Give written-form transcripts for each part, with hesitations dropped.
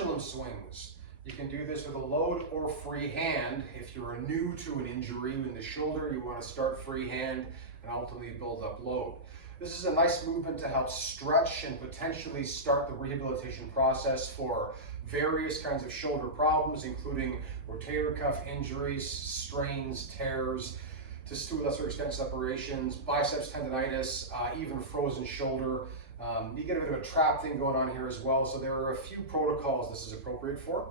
pendulum swings. You can do this with a load or free hand. If you're new to an injury in the shoulder, you want to start free hand and ultimately build up load. This is a nice movement to help stretch and potentially start the rehabilitation process for various kinds of shoulder problems, including rotator cuff injuries, strains, tears, to a lesser extent separations, biceps tendonitis, even frozen shoulder. You get a bit of a trap thing going on here as well, so there are a few protocols this is appropriate for.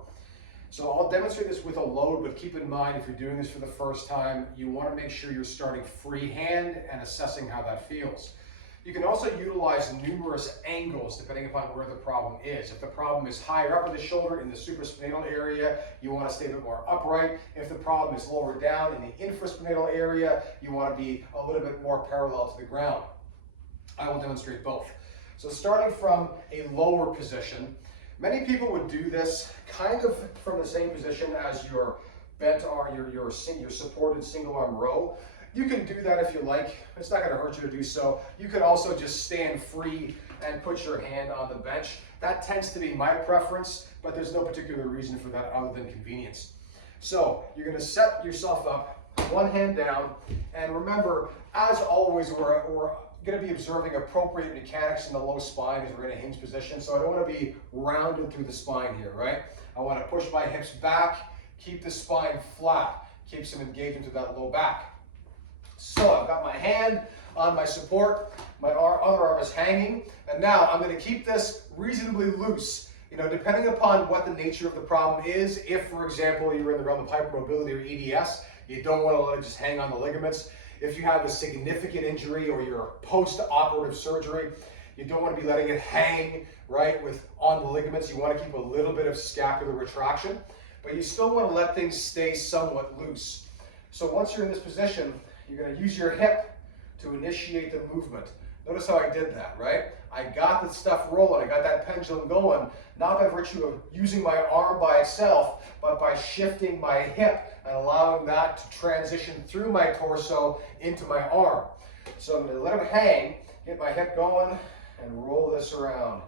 So I'll demonstrate this with a load, but keep in mind if you're doing this for the first time, you want to make sure you're starting free hand and assessing how that feels. You can also utilize numerous angles depending upon where the problem is. If the problem is higher up in the shoulder, in the supraspinatal area, you want to stay a bit more upright. If the problem is lower down in the infraspinatal area, you want to be a little bit more parallel to the ground. I will demonstrate both. So starting from a lower position, many people would do this kind of from the same position as your bent arm, your supported single arm row. You can do that if you like. It's not going to hurt you to do so. You could also just stand free and put your hand on the bench. That tends to be my preference, but there's no particular reason for that other than convenience. So you're going to set yourself up, one hand down, and remember, as always, we're going to be observing appropriate mechanics in the low spine as we're in a hinge position. So I don't want to be rounded through the spine here, right? I want to push my hips back, keep the spine flat, keep some engagement to that low back. So I've got my hand on my support, my other arm is hanging, and now I'm going to keep this reasonably loose. You know, depending upon what the nature of the problem is, if, for example, you're in the realm of hypermobility or EDS, you don't want to let it just hang on the ligaments. If you have a significant injury or you're post-operative surgery, you don't want to be letting it hang, right, on the ligaments. You want to keep a little bit of scapular retraction, but you still want to let things stay somewhat loose. So once you're in this position, you're going to use your hip to initiate the movement. Notice how I did that, right? I got the stuff rolling, I got that pendulum going, not by virtue of using my arm by itself, but by shifting my hip and allowing that to transition through my torso into my arm. So I'm going to let it hang, get my hip going, and roll this around.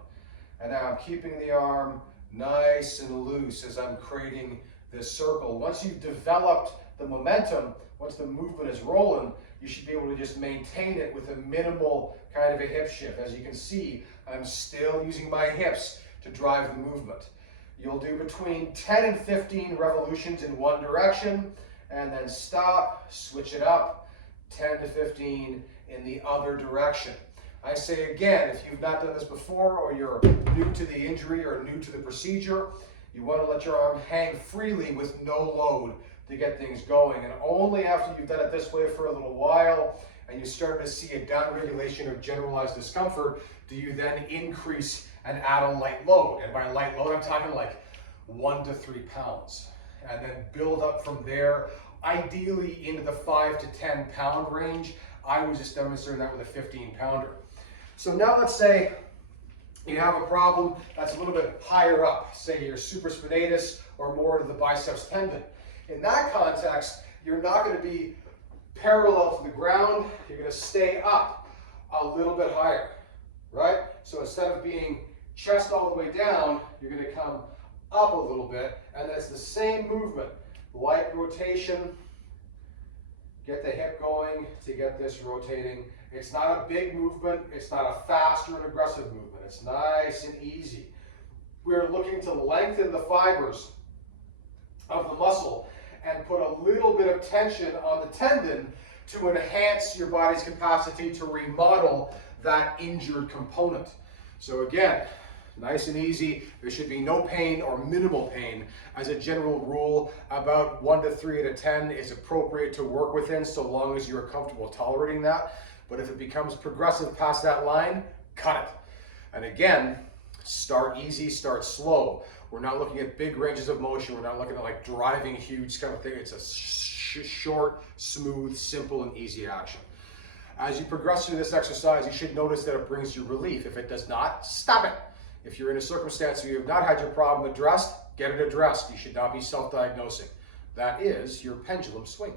And now I'm keeping the arm nice and loose as I'm creating this circle. Once you've developed the momentum, once the movement is rolling, you should be able to just maintain it with a minimal kind of a hip shift. As you can see, I'm still using my hips to drive the movement. You'll do between 10 and 15 revolutions in one direction, and then stop, switch it up, 10 to 15 in the other direction. I say again, if you've not done this before, or you're new to the injury or new to the procedure, you want to let your arm hang freely with no load to get things going. And only after you've done it this way for a little while and you start to see a downregulation of generalized discomfort, do you then increase and add a light load. And by light load, I'm talking like 1 to 3 pounds. And then build up from there, ideally into the 5 to 10 pound range. I was just demonstrating that with a 15 pounder. So now let's say you have a problem that's a little bit higher up, say your supraspinatus or more to the biceps tendon. In that context, you're not going to be parallel to the ground, you're going to stay up a little bit higher, right? So instead of being chest all the way down, you're going to come up a little bit, and then it's the same movement, light rotation, get the hip going to get this rotating. It's not a big movement, it's not a fast or an aggressive movement, it's nice and easy. We're looking to lengthen the fibers of the muscle and put a little bit of tension on the tendon to enhance your body's capacity to remodel that injured component. So again, nice and easy. There should be no pain or minimal pain. As a general rule, about 1 to 3 out of 10 is appropriate to work within so long as you're comfortable tolerating that. But if it becomes progressive past that line, cut it. And again, start easy, start slow. We're not looking at big ranges of motion. We're not looking at like driving huge kind of thing. It's a short, smooth, simple, and easy action. As you progress through this exercise, you should notice that it brings you relief. If it does not, stop it. If you're in a circumstance where you have not had your problem addressed, get it addressed. You should not be self-diagnosing. That is your pendulum swing.